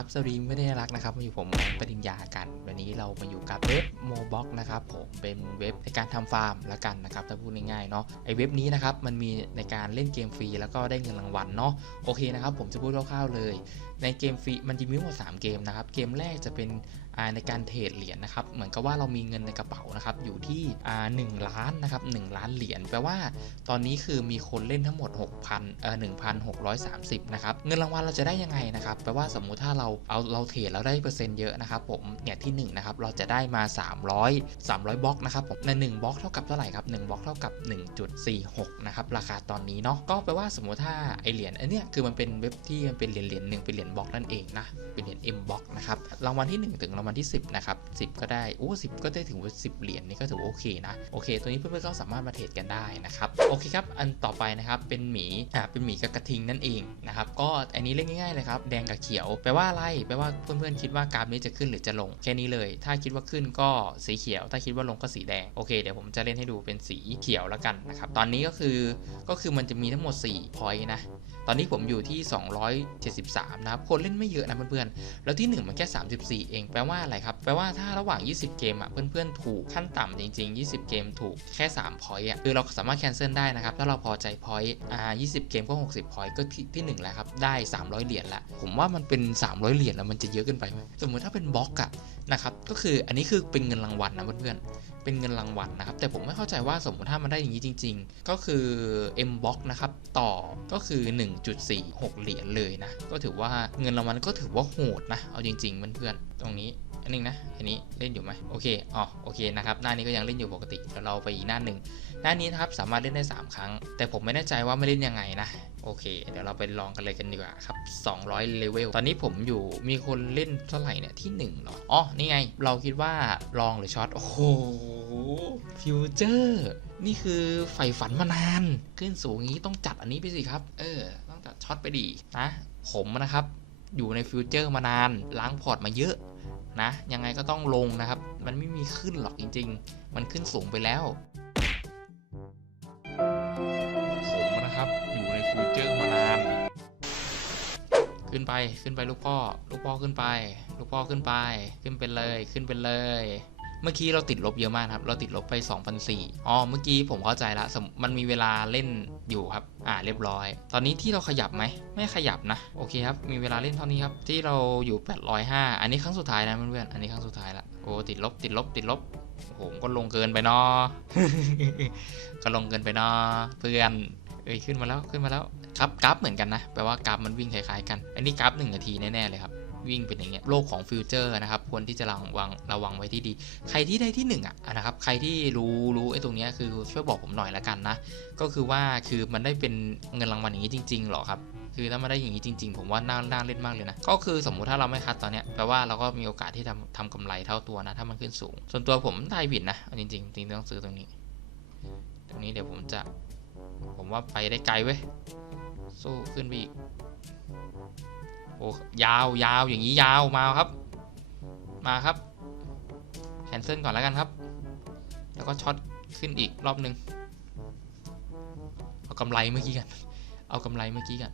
ครับสวัสดีไม่ได้รักนะครับมาอยู่ผมแอนปริญญากัน วันนี้เรามาอยู่กับเว็บโมบ็อกนะครับผมเป็นเว็บในการทำฟาร์มละกันนะครับถ้าพูดง่ายๆเนาะไอเว็บนี้นะครับมันมีในการเล่นเกมฟรีแล้วก็ได้เงินรางวัลเนาะโอเคนะครับผมจะพูดคร่าวๆเลย ในเกมฟรีมันจะมีทั้งหมด3เกมนะครับเกมแรกจะเป็นในการเทรดเหรียญนะครับ เหมือนกับว่าเรามีเงินในกระเป๋านะครับ อยู่ที่หนึ่งล้านนะครับหนึ่งล้านเหรียญแปลว่าตอนนี้คือมีคนเล่นทั้งหมด 6,000เอ่อ1,630 นะครับ เงินรางวัลเราจะได้ยังไงนะครับ แปลว่าสมมุติถ้าเราเอาเราเทรดแล้วได้เปอร์เซ็นต์เยอะนะครับผม เนี่ยที่1นะครับ เราจะได้มา 300 300บล็อกนะครับผมใน1บล็อกเท่ากับเท่าไหร่ครับ1บล็อกเท่ากับ 1.46 นะครับ ราคาตอนนี้เนาะ ก็แปลว่าสมมุติถ้าไอเหรียญอันเนี้ยคือมันเป็นเว็บที่มันเป็นเหรียญเหรียญหนึ่งเป็นเหรียญบล็อกนั่นเองนะ เป็นเหรียญ M บล็อกนะครับ รางวัลที่1ถึงางวัลที่ 10 นะครับ 10 ก็ได้ โอ้10ก็ได้ถึงว่า10 เหรียญนี่ก็ถือโอเคนะ โอเค ตัวนี้เพื่อนๆก็สามารถมาเทรดกันได้นะครับ โอเคครับ อันต่อไปนะครับ เป็นหมี อ่า เป็นหมีกับกระทิงนั่นเองนะครับ ก็อันนี้เล่นง่ายๆเลยครับ แดงกับเขียว แปลว่าอะไร แปลว่าเพื่อนๆคิดว่ากราฟนี้จะขึ้นหรือจะลง แค่นี้เลย ถ้าคิดว่าขึ้นก็สีเขียว ถ้าคิดว่าลงก็สีแดง โอเค เดี๋ยวผมจะเล่นให้ดูเป็นสีเขียวแล้วกันนะครับ ตอนนี้ก็คือ ก็คือมันจะมีทั้งหมด4 point นะ ตอนนี้ผมอยู่ที่ 273 นะครับ คนเล่นไม่เยอะนะเพื่อนๆ แล้วที่ 1 มันแค่ 34 เอง แปลว่าอะไรครับ แปลว่าถ้าระหว่าง 20 เกมอะเพื่อนๆถูกขั้นต่ำจริง ๆ 20 เกมถูกแค่3 point อะคือเราสามารถแคนเซิลได้นะครับ ถ้าเราพอใจ point อ่า20 เกมก็ 60 point ก็ที่ที่ 1 แล้วครับ ได้ 300 เหรียญละ ผมว่ามันเป็น 300 เหรียญแล้วมันจะเยอะเกินไปไหมสมมติถ้าเป็นบล็อกอะนะครับ ก็คืออันนี้คือเป็นเงินรางวัลนะเพื่อนๆ เป็นเงินรางวัลนะครับ แต่ผมไม่เข้าใจว่าสมมติถ้ามันได้อย่างนี้จริง ๆ ก็คือ M box นะครับต่อก็คือ 1.46 เหรียญเลยนะ ก็ถือว่าเงินรางวัลก็ถือว่าโหดนะ เอาจริง ๆ เพื่อนๆ ตรงนี้อันนึงนะ อันนี้เล่นอยู่ไหมโอเค อ๋อ โอเคนะครับ หน้านี้ก็ยังเล่นอยู่ปกติเดี๋ยวเราไปอีกหน้าหนึ่ง หน้านี้นะครับสามารถเล่นได้ 3 ครั้ง แต่ผมไม่แน่ใจว่าไม่เล่นยังไงนะ โอเค เดี๋ยวเราไปลองกันเลยกันดีกว่าครับ 200 เลเวล ตอนนี้ผมอยู่มีคนเล่นเท่าไหร่เนี่ยที่1เหรอ อ๋อ นี่ไง เราคิดว่าลองหรือช็อต โอ้โห ฟิวเจอร์ นี่คือใฝ่ฝันมานาน ขึ้นสูงงนี้ต้องจัดอันนี้ไปสิครับ เออ ต้องจัดช็อตไปดีนะ ผมนะครับอยู่ในฟิวเจอร์มานานล้างพอร์ตมาเยอะ นะ ยังไงก็ต้องลงนะครับ มันไม่มีขึ้นหรอกจริง ๆ มันขึ้นสูงไปแล้วผมนะครับอยู่ในฟูเจอร์มานานขึ้นไปขึ้นไปลูกพ่อ ลูกพ่อขึ้นไป ลูกพ่อขึ้นไป ขึ้นไปเลยขึ้นไปเลย เมื่อกี้เราติดลบเยอะมากครับ เราติดลบไป2,004อ๋อ เมื่อกี้ผมเข้าใจละมมันมีเวลาเล่นอยู่ครับ อ่า เรียบร้อย ตอนนี้ที่เราขยับไหม ไม่ขยับนะ โอเคครับ มีเวลาเล่นเท่านี้ครับ ที่เราอยู่ 805 อันนี้ครั้งสุดท้ายนะเพื่อนๆ อันนี้ครั้งสุดท้ายละ โอ้ ติดลบ ติดลบ ติดลบโอ้โหก็ลงเกินไปเนาะก็ลงเกินไปเนาะเพื่อนเอ้ยขึ้นมาแล้วขึ้นมาแล้วครับกราฟเหมือนกันนะแปลว่ากราฟมันวิ่งคล้ายๆกัน อันนี้กราฟหนึ่งนาทีแน่ๆเลยครับ วิ่งเป็นอย่างเงี้ยโลกของฟิวเจอร์นะครับควรที่จะระวังระวังไว้ที่ดี ใครที่ได้ที่หนึ่งอะนะครับใครที่รู้รู้ไอ้ตรงเนี้ยคือช่วยบอกผมหน่อยละกันนะก็คือว่าคือมันได้เป็นเงินรางวัลอย่างนี้จริงๆหรอครับคือถ้ามาได้อย่างนี้จริง ๆ ผมว่าน่าน่าเล่นมากเลยนะ ก็คือสมมุติถ้าเราไม่คัดตอนเนี้ยแปลว่าเราก็มีโอกาสที่ทำทำกำไรเท่าตัวนะ ถ้ามันขึ้นสูง ส่วนตัวผมทายผิดนะเอาจริงจริงต้องซื้อตรงนี้ ตรงนี้เดี๋ยวผมจะ ผมว่าไปได้ไกลเว้ยสู้ขึ้นไปอีก โอ้ยาวยาวอย่างนี้ยาวมาครับ มาครับแคนเซิลก่อนแล้วกันครับ แล้วก็ช็อตขึ้นอีกรอบหนึ่งเอากำไรเมื่อกี้กัน เอากำไรเมื่อกี้กัน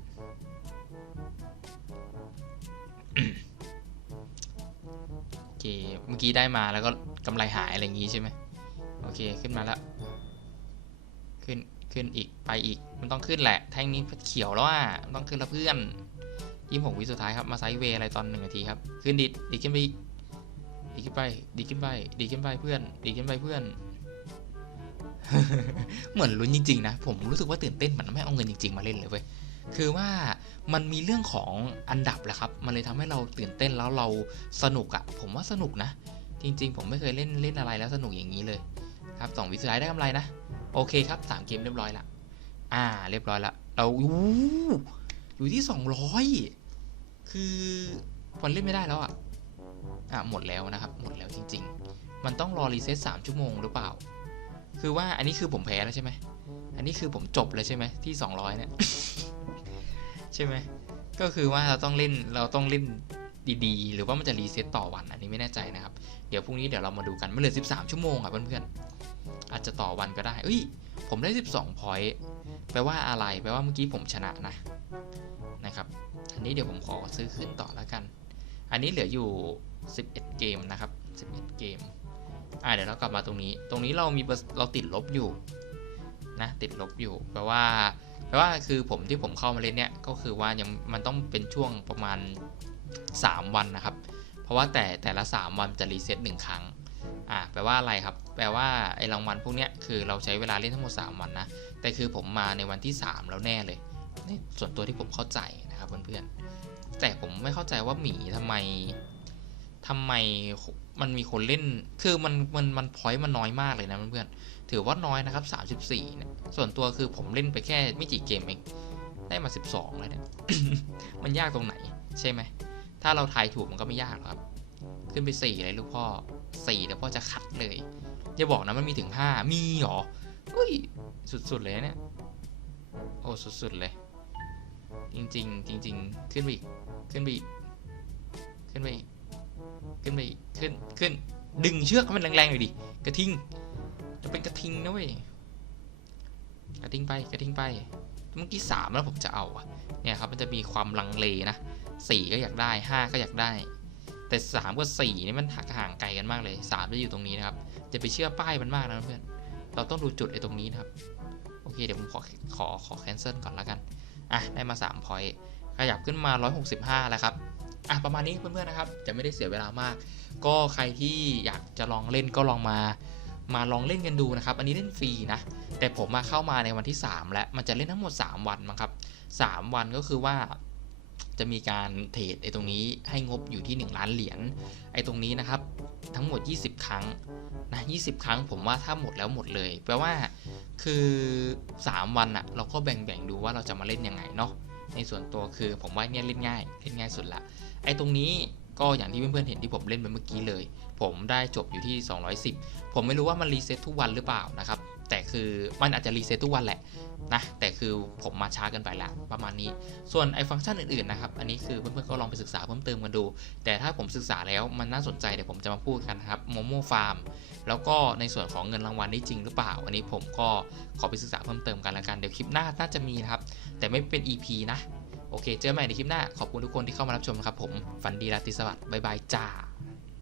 โอเคเมื่อกี้ได้มาแล้วก็กำไรหายอะไรอย่างงี้ใช่ไหมโอเคขึ้นมาแล้วขึ้นขึ้นอีกไปอีกมันต้องขึ้นแหละ แท่งนี้เขียวแล้วอะต้องขึ้นแล้วเพื่อน ยี่หกวิสุดท้ายครับมาไซด์เวย์อะไรตอนหนึ่งนาทีครับขึ้นดิดดีขึ้นไปดีขึ้นไปดีขึ้นไปดีขึ้นไปเพื่อนดีขึ้นไปเพื่อน เหมือนลุ้นจริงๆนะผมรู้สึกว่าตื่นเต้นเหมือนไม่เอาเงินจริง ๆ มาเล่นเลยเว้ยคือว่ามันมีเรื่องของอันดับแหละครับ มันเลยทำให้เราตื่นเต้นแล้วเราสนุกอะผมว่าสนุกนะ จริง ๆ ผมไม่เคยเล่นเล่นอะไรแล้วสนุกอย่างนี้เลยครับสองวิสุดท้ายได้กำไรนะ โอเคครับสามเกมเรียบร้อยละอ่า เรียบร้อยละเราอู้ อยู่ที่สองร้อยคือมันเล่นไม่ได้แล้วอะ อ่าหมดแล้วนะครับ หมดแล้วจริง ๆ มันต้องรอรีเซ็ตสามชั่วโมงหรือเปล่า คือว่าอันนี้คือผมแพ้แล้วใช่ไหม อันนี้คือผมจบเลยใช่ไหมที่สองร้อยเนี่ย ใช่ไหม ก็คือว่าเราต้องเล่น เราต้องเล่นดีๆ หรือว่ามันจะรีเซ็ตต่อวัน อันนี้ไม่แน่ใจนะครับ เดี๋ยวพรุ่งนี้เดี๋ยวเรามาดูกัน มันเหลือ 13 ชั่วโมงอะเพื่อนๆ อาจจะต่อวันก็ได้ เอ้ย ผมได้ 12พอยต์แปลว่าอะไร แปลว่าเมื่อกี้ผมชนะนะ นี้เดี๋ยวผมขอซื้อขึ้นต่อแล้วกัน อันนี้เหลืออยู่ 11 เกมนะครับ 11 เกม อ่าเดี๋ยวเรากลับมาตรงนี้ ตรงนี้เรามีเราติดลบอยู่นะติดลบอยู่แปลว่าแปลว่าคือผมที่ผมเข้ามาเล่นเนี่ยก็คือว่ายังมันต้องเป็นช่วงประมาณ 3 วันนะครับ เพราะว่าแต่แต่ละ 3 วันจะรีเซ็ตหนึ่งครั้งอ่าแปลว่าอะไรครับ แปลว่าไอ้รางวัลพวกเนี้ยคือเราใช้เวลาเล่นทั้งหมด 3 วันนะแต่คือผมมาในวันที่ 3 แล้วแน่เลย ในส่วนตัวที่ผมเข้าใจนะครับเพื่อนๆแต่ผมไม่เข้าใจว่าหมีทำไมทำไมมันมีคนเล่น คือมันมันมันพอยต์มันน้อยมากเลยนะเพื่อนๆถือว่าน้อยนะครับ 34เนี่ยส่วนตัวคือผมเล่นไปแค่ไม่กี่เกมเองได้มา 12เลยเนี่ยมันยากตรงไหนใช่ไหม ถ้าเราทายถูกมันก็ไม่ยากหรอกครับ ขึ้นไป 4 เลยลูกพ่อ 4 แล้วพ่อจะคัดเลยอย่าบอกนะมันมีถึง 5 มีหรออุ้ย สุดๆเลยนะเนี่ย โอ้ สุดๆเลย จริงๆจริงๆขึ้นไปอีกขึ้นไปอีกขึ้นไปอีกขึ้นไปอีกขึ้นขึ้น ดึงเชือกให้มันแรงๆหน่อยดิกระทิงจะเป็นกระทิงนะเว้ยกระทิงไปกระทิงไปเมื่อกี้สามแล้วผมจะเอาอะเนี่ยครับมันจะมีความลังเลนะสี่ก็อยากได้ห้าก็อยากได้ แต่สามกับสี่นี่มันห่างไกลกันมากเลยสามจะอยู่ตรงนี้นะครับจะไปเชื่อป้ายมันมากนะเพื่อนเราต้องดูจุดไอ้ตรงนี้นะครับโอเคเดี๋ยวผมขอขอขอแคนเซิลก่อนแล้วกัน อะได้มา3 point ขยับขึ้นมา 165 แล้วครับอะประมาณนี้เพื่อนๆนะครับ จะไม่ได้เสียเวลามาก ก็ใครที่อยากจะลองเล่นก็ลองมามาลองเล่นกันดูนะครับ อันนี้เล่นฟรีนะ แต่ผมมาเข้ามาในวันที่ 3 แล้วมันจะเล่นทั้งหมด 3 วันมั้งครับ 3 วันก็คือว่าจะมีการเทรดไอ้ตรงนี้ให้งบอยู่ที่ 1 ล้านเหรียญไอ้ตรงนี้นะครับ ทั้งหมด 20 ครั้งนะ20 ครั้งผมว่าถ้าหมดแล้วหมดเลย แปลว่าคือ 3 วันอะเราก็แบ่งๆดูว่าเราจะมาเล่นยังไงเนาะในส่วนตัวคือผมว่าเนี่ยเล่นง่ายเล่นง่ายสุดละไอ้ตรงนี้ก็อย่างที่เพื่อนๆเห็นที่ผมเล่นไปเมื่อกี้เลย ผมได้จบอยู่ที่ 210 ผมไม่รู้ว่ามันรีเซ็ตทุกวันหรือเปล่านะครับ แต่คือมันอาจจะรีเซ็ตทุกวันแหละนะ แต่คือผมมาช้ากันไปละประมาณนี้ ส่วนไอ้ฟังก์ชันอื่นๆนะครับ อันนี้คือเพื่อนๆก็ลองไปศึกษาเพิ่มเติมกันดู แต่ถ้าผมศึกษาแล้วมันน่าสนใจเดี๋ยวผมจะมาพูดกันนะครับโมโมฟาร์มแล้วก็ในส่วนของเงินรางวัลนี่จริงหรือเปล่า อันนี้ผมก็ขอไปศึกษาเพิ่มเติมกันละกัน เดี๋ยวคลิปหน้าน่าจะมีนะครับ แต่ไม่เป็น EP นะ โอเค เจอกันใหม่ในคลิปหน้า ขอบคุณทุกคนที่เข้ามารับชมครับผม ฝันดีราตรีสวัสดิ์ บ๊ายบายจ้า